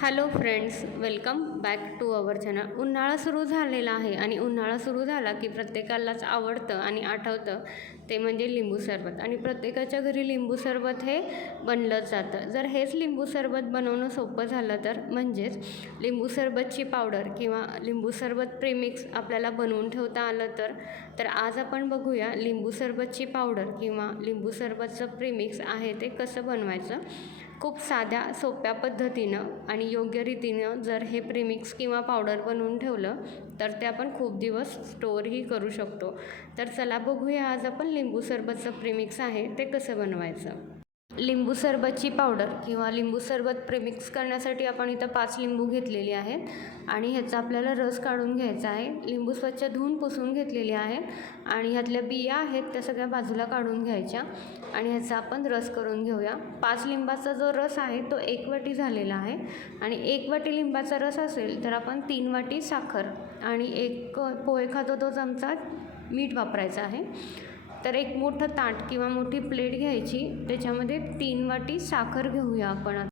Hello friends welcome back to our channel. उन्हाळा सुरू झालेला आहे आणि उन्हाळा सुरू झाला की प्रत्येकालाच आवडतं आणि आठवतं ते म्हणजे लिंबू सरबत. आणि प्रत्येकाच्या घरी लिंबू सरबत हे बनलंच जातं. जर हेच लिंबू सरबत बनवणं सोपं झालं तर म्हणजेच लिंबू सरबतची पावडर किंवा लिंबू सरबत प्रेमिक्स आपल्याला बनवून ठेवता आलं तर तर आज आपण बघूया लिंबू सरबतची पावडर किंवा लिंबू सरबतचं प्रेमिक्स आहे ते कसं बनवायचं. खूप साध्या सोप्या पद्धतीनं आणि योग्य रीतीनं जर हे प्रिमिक्स किंवा पावडर बनवून ठेवलं तर ते आपण खूप दिवस स्टोअरही करू शकतो. तर चला बघूया आज आपण लिंबू सरबतचं प्रिमिक्स आहे ते कसं बनवायचं? लिंबू सरबतची पावडर किंवा लिंबू सरबत प्रेमिक्स करण्यासाठी आपण इथं पाच लिंबू घेतलेली आहेत. आणि ह्याचा आपल्याला रस काढून घ्यायचा आहे. लिंबू स्वच्छ धुवून पुसून घेतलेली आहे आणि ह्यातल्या बिया आहेत त्या सगळ्या बाजूला काढून घ्यायच्या. आणि ह्याचा आपण रस करून घेऊया. पाच लिंबाचा जो रस आहे तो एक वाटी झालेला आहे. आणि एक वाटी लिंबाचा रस असेल तर आपण तीन वाटी साखर आणि एक पोहे खातो तो चमचा मीठ वापरायचं आहे. तर एक मोठं ताट किंवा मोठी प्लेट घ्यायची. त्याच्यामध्ये तीन वाटी साखर घेऊया आपण.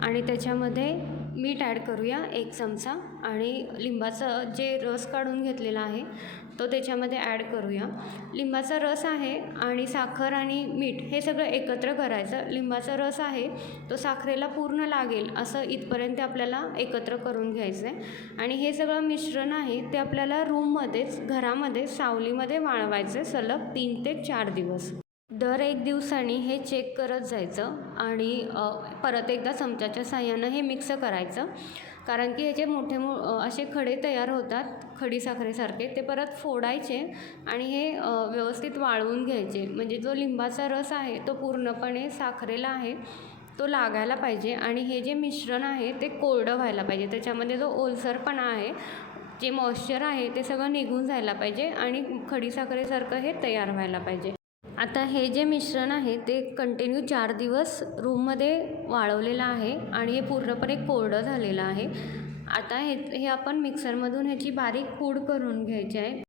आणि त्याच्यामध्ये मीठ ॲड करूया एक चमचा आणि लिंबाचं जे रस काढून घेतलेला आहे तो त्याच्यामध्ये ॲड करूया. लिंबाचा रस आहे आणि साखर आणि मीठ हे सगळं एकत्र करायचं. लिंबाचा रस आहे तो साखरेला पूर्ण लागेल असं इथपर्यंत आपल्याला एकत्र करून घ्यायचं आहे आणि हे सगळं मिश्रण आहे ते आपल्याला रूममध्येच घरामध्ये सावलीमध्ये वाळवायचं सलग तीन ते चार दिवस. दर एक दिवसांनी हे चेक करत जायचं आणि परत एकदा चमच्याच्या साह्यानं हे मिक्स करायचं. कारण की ह्याचे मोठे मो असे खडे तयार होतात खडी साखरेसारखे ते परत फोडायचे आणि हे व्यवस्थित वाळवून घ्यायचे. म्हणजे जो लिंबाचा रस आहे तो पूर्णपणे साखरेला आहे तो लागायला पाहिजे आणि हे जे मिश्रण आहे ते कोरडं व्हायला पाहिजे. त्याच्यामध्ये जो ओलसरपणा आहे जे मॉइश्चर आहे ते सगळं निघून जायला पाहिजे आणि खडी साखरेसारखं हे तयार व्हायला पाहिजे. आता हे जे मिश्रण आहे ते कंटिन्यू चार दिवस रूममध्ये वाळवलेलं आहे आणि हे पूर्णपणे कोरडं झालेलं आहे. आता हे हे आपण मिक्सरमधून ह्याची बारीक पूड करून घ्यायची आहे.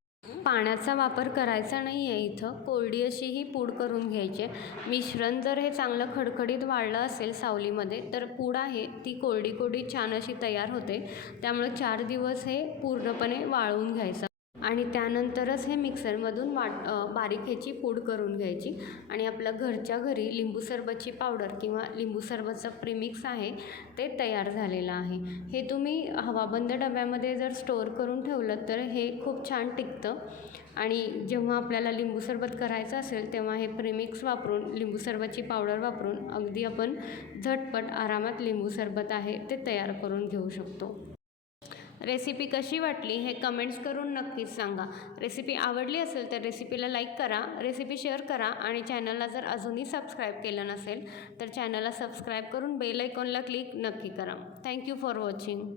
पाण्याचा वापर करायचा नाही आहे इथं. कोरडी अशी ही पूड करून घ्यायची आहे. मिश्रण जर हे चांगलं खडखडीत वाळलं असेल सावलीमध्ये तर पूड आहे ती कोरडी कोरडी छान अशी तयार होते. त्यामुळे चार दिवस हे पूर्णपणे वाळवून घ्यायचं. आणि त्यानंतरच हे मिक्सरमधून वाट बारीक ह्याची पूड करून घ्यायची. आणि आपलं घरच्या घरी लिंबू सरबतची पावडर किंवा लिंबू सरबतचं प्रिमिक्स आहे ते तयार झालेलं आहे. हे तुम्ही हवाबंद डब्यामध्ये जर स्टोअर करून ठेवलं तर हे खूप छान टिकतं. आणि जेव्हा आपल्याला लिंबू सरबत करायचं असेल तेव्हा हे प्रिमिक्स वापरून लिंबू सरबतची पावडर वापरून अगदी आपण झटपट आरामात लिंबू सरबत आहे ते तयार करून घेऊ शकतो. रेसिपी कशी वाटली हे कमेंट्स करून नक्कीच सांगा. रेसिपी आवडली असेल तर रेसिपीला लाईक करा रेसिपी शेअर करा आणि चॅनलला जर अजूनही सबस्क्राईब केलं नसेल तर चॅनलला सबस्क्राईब करून बेल आयकॉनला क्लिक नक्की करा. Thank you for watching